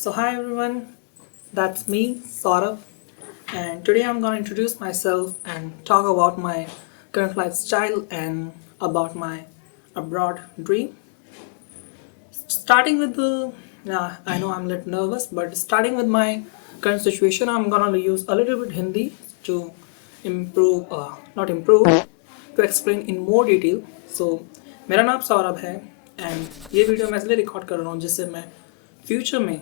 So, hi everyone, that's me, Saurabh, and today I'm going to introduce myself and talk about my current lifestyle and about my abroad dream. Starting with I know I'm a little nervous, but starting with my current situation, I'm gonna use a little bit Hindi to not improve, to explain in more detail. So, मेरा नाम सौरभ है एंड ये वीडियो मैं इसलिए रिकॉर्ड कर रहा हूँ जिससे मैं फ्यूचर में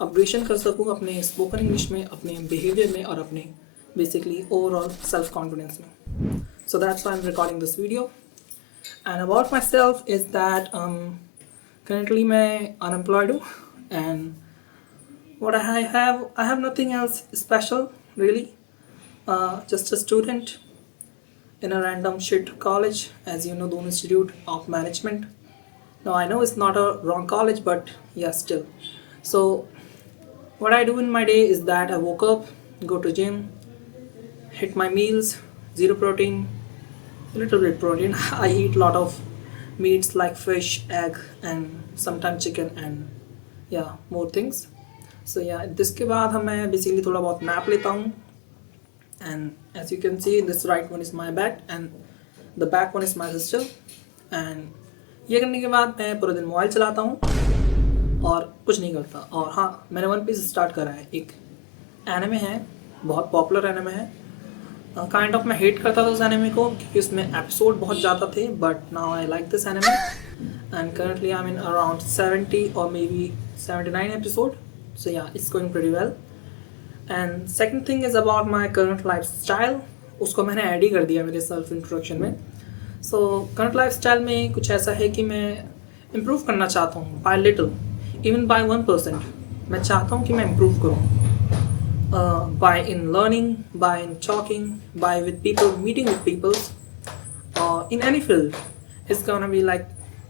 अपग्रेशन कर सकूँ अपने स्पोकन इंग्लिश में, अपने बिहेवियर में और अपने बेसिकली ओवरऑल सेल्फ कॉन्फिडेंस में. So that's why I'm recording this video. And about myself is that currently मैं unemployed हूँ and what I have nothing else special really. Just a student in a random shit college, as you know, Doon Institute of Management. Now I know it's not a wrong college, but yeah, still. So what I do in my day is that I woke up, go to gym, hit my meals, zero protein, a little bit protein. I eat a lot of meats like fish, egg, and sometimes chicken and yeah, more things. So yeah, जिसके बाद हम मैं basically थोड़ा बहुत nap लेता हूँ and as you can see this right one is my bed and the back one is my sister and ये करने के बाद मैं पूरा दिन मोबाइल चलाता हूँ और कुछ नहीं करता. और हाँ, मैंने वन पीस स्टार्ट करा है. एक एनिमे है, बहुत पॉपुलर एनिमे है. काइंड ऑफ मैं हेट करता था उस एनिमे को क्योंकि उसमें एपिसोड बहुत ज़्यादा थे, but now I like this anime and currently I'm in around 70 or maybe 79 episode. So yeah, it's going pretty well. And second thing is about my current lifestyle. उसको मैंने ऐड ही कर दिया मेरे सेल्फ इंट्रोडक्शन में. सो करंट लाइफस्टाइल में कुछ ऐसा है कि मैं इम्प्रूव करना चाहता हूँ बाय लिटिल, इवन बाय 1%. मैं चाहता हूँ कि मैं इम्प्रूव करूँ by in learning, by in talking, by with people, meeting with people, in any field. It's gonna be like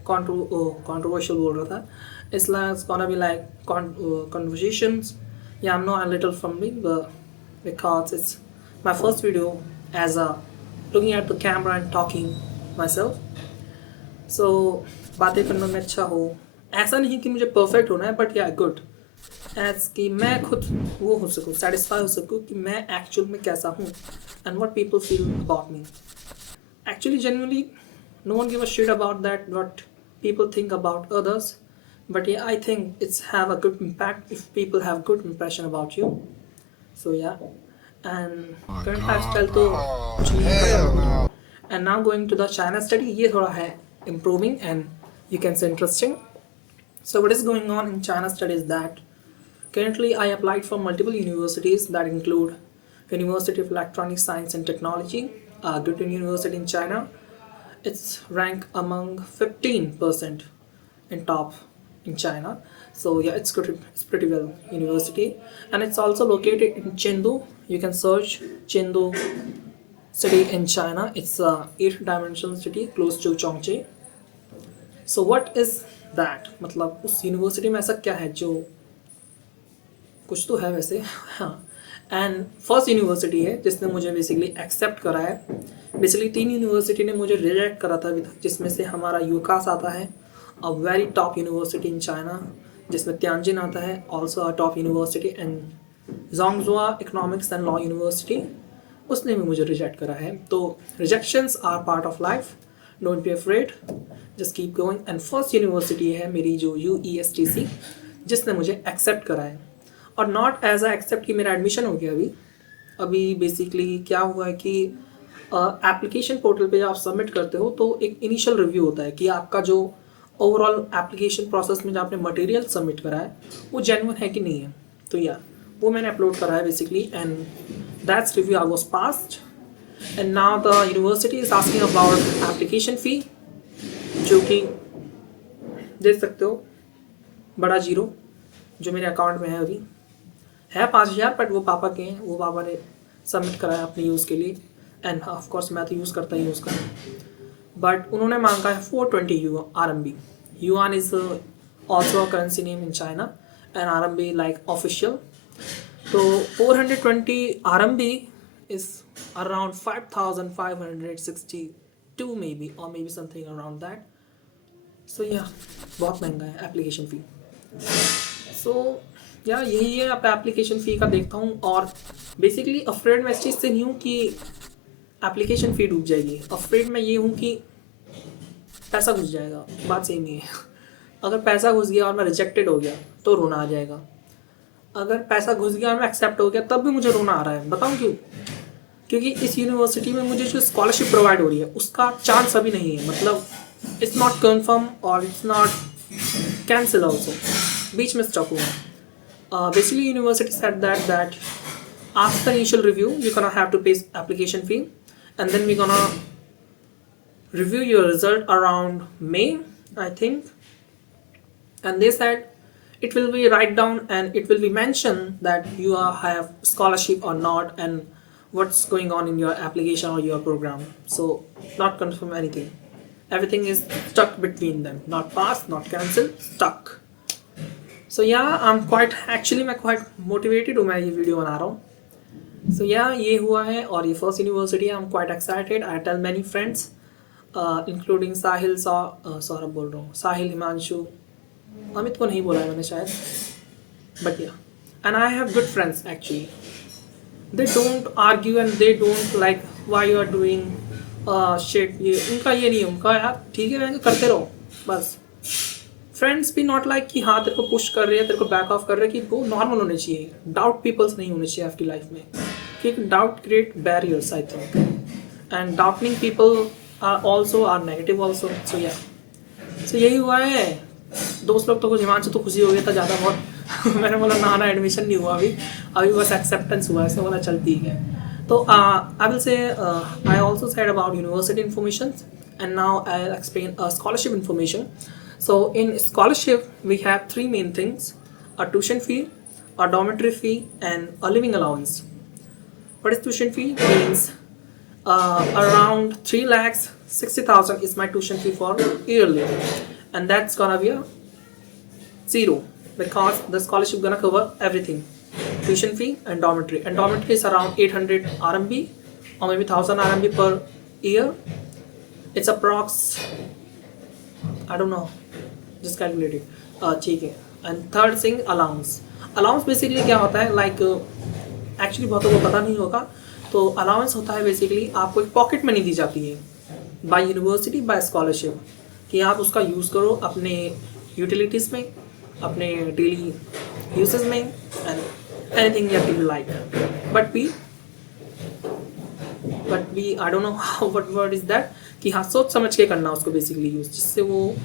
controversial बोल रहा था. It's gonna be like conversations. Yeah, I'm not a little fumbling, but because it's my first video as a looking at the camera and talking myself. So बातें करने में अच्छा हो, ऐसा नहीं कि मुझे परफेक्ट होना है, बट या गुड एज कि मैं खुद वो हो सकूँ, सेटिस्फाई हो सकूँ कि मैं एक्चुअल में कैसा हूँ and what people feel about me. Actually, genuinely, no one give a shit about that what people think about others. But yeah, I think it's have a good impact if people have good impression about you. So yeah, and current lifestyle तो कुछ नहीं है. And now going to the China study, ये थोड़ा है improving and you can say interesting. So what is going on in China study is that currently I applied for multiple universities that include University of Electronic Science and Technology, a good university in China. It's ranked among 15% in top in China. So yeah, it's good. It's pretty well university, and it's also located in Chengdu. You can search Chengdu city in China. It's a 8-dimensional city close to Chongqing. So what is that? मतलब उस यूनिवर्सिटी में ऐसा क्या है जो कुछ तो है वैसे. हाँ, एंड फर्स्ट यूनिवर्सिटी है जिसने मुझे बेसिकली एक्सेप्ट करा है. बेसिकली 3 यूनिवर्सिटी ने मुझे रिजेक्ट करा था अभी तक, जिसमें से हमारा यूकास आता है, a very top university in China, जिसमें त्यांजिन आता है, also a top university, and जोंगजुआ इकोनॉमिक्स एंड लॉ यूनिवर्सिटी, उसने भी मुझे रिजेक्ट करा है. तो rejections are part of life, don't be afraid, just keep going. And first university है मेरी जो UESTC, जिसने मुझे एक्सेप्ट करा है. और नॉट एज अ एक्सेप्ट कि मेरा एडमिशन हो गया अभी. अभी बेसिकली क्या हुआ है कि एप्लीकेशन पोर्टल पे जब आप सबमिट करते हो तो एक इनिशियल रिव्यू होता है कि आपका जो ओवरऑल एप्लीकेशन प्रोसेस में जो आपने मटेरियल सबमिट करा है वो जेन्युइन है कि नहीं है. तो या वो मैंने अपलोड करा है basically, and that's review I was passed. And now the university is asking about application fee, जो कि देख सकते हो बड़ा जीरो जो मेरे अकाउंट में है. अभी है 5,000, बट वो पापा के हैं, वो पापा ने सबमिट कराया अपने यूज़ के लिए, एंड ऑफ कोर्स मैं तो यूज़ करता ही हूँ उसका. बट उन्होंने मांगा है 420 RMB. Yuan is also a currency name in China and RMB like official. तो 420 RMB is around 5,562 may be, और may be something around that. So yeah बहुत महंगा है एप्लीकेशन फ़ी. सो या यही है, आप एप्लीकेशन फ़ी का देखता हूँ। और बेसिकली अफ्रेड मैं इस चीज़ से नहीं हूँ कि एप्लीकेशन फ़ी डूब जाएगी। अफ्रेड मैं ये हूँ कि पैसा घुस जाएगा, बात सही नहीं है। अगर पैसा घुस गया और मैं रिजेक्टेड हो गया तो रोना आ जाएगा। अगर पैसा घुस गया और मैं एक्सेप्ट हो गया तब भी मुझे रोना आ रहा है। बताऊँ क्यों? क्योंकि इस यूनिवर्सिटी में मुझे जो स्कॉलरशिप प्रोवाइड हो रही है उसका चांस अभी नहीं है। मतलब इट्स नॉट कन्फर्म और इट्स नॉट कैंसिल ऑल्सो, बीच में स्टक हुआ है। Basically university said that after initial review you're gonna have to pay application fee, and then we're gonna review your result around May, I think. And they said it will be write down and it will be mentioned that you have scholarship or not, and what's going on in your application or your program. So not confirm anything, everything is stuck between them, not passed, not cancelled, stuck. So yeah, I'm quite actually मैं quite motivated हूँ, मैं ये वीडियो बना रहा हूँ। So yeah, ये हुआ है और ये फर्स्ट यूनिवर्सिटी है। I'm quite excited. I tell many friends, including साहिल, सौरभ बोल रहा हूँ, साहिल, हिमांशु, अमित को नहीं बोला है मैंने शायद, but yeah, and I have good friends actually. They don't argue and they don't like why you are doing shit. ये उनका ये नहीं है, उनका यार ठीक है करते रहो बस। फ्रेंड्स भी नॉट लाइक कि हाँ तेरे को पुश कर रहे हैं, तेरे को बैक ऑफ कर रहे हैं, कि वो नॉर्मल होने चाहिए। डाउट पीपल्स नहीं होने चाहिए आपकी लाइफ में, क्योंकि doubt create barriers I think, and doubting people are also are negative also. So yeah, so यही हुआ है। दोस्त लोग तो कुछ, हिमांशु तो खुशी हो गया था ज़्यादा बहुत। मैंने बोला ना एडमिशन नहीं हुआ अभी बस एक्सेप्टेंस हुआ है। इसने बोला चल ठीक है। तो I will say I also said about university information, and now I'll explain scholarship information. So in scholarship we have three main things: a tuition fee, a dormitory fee, and a living allowance. What is tuition fee? Means around 3,60,000 is my tuition fee for yearly, and that's gonna be a zero because the scholarship gonna cover everything: tuition fee and dormitory. And dormitory is around 800 RMB or maybe 1000 RMB per year. It's approx, I don't know, just calculate it. ठीक है। And third thing allowance. Allowance basically क्या होता है, like actually बहुतों को पता नहीं होगा। तो अलाउंस होता है बेसिकली आपको एक पॉकेट मनी दी जाती है बाय यूनिवर्सिटी, बाय स्कॉलरशिप, कि आप उसका यूज़ करो अपने यूटिलिटीज़ में, अपने डेली यूसेज में, and anything you like. But be I don't know what word is that, कि हाँ सोच समझ के करना उसको बेसिकली यूज, जिससे वो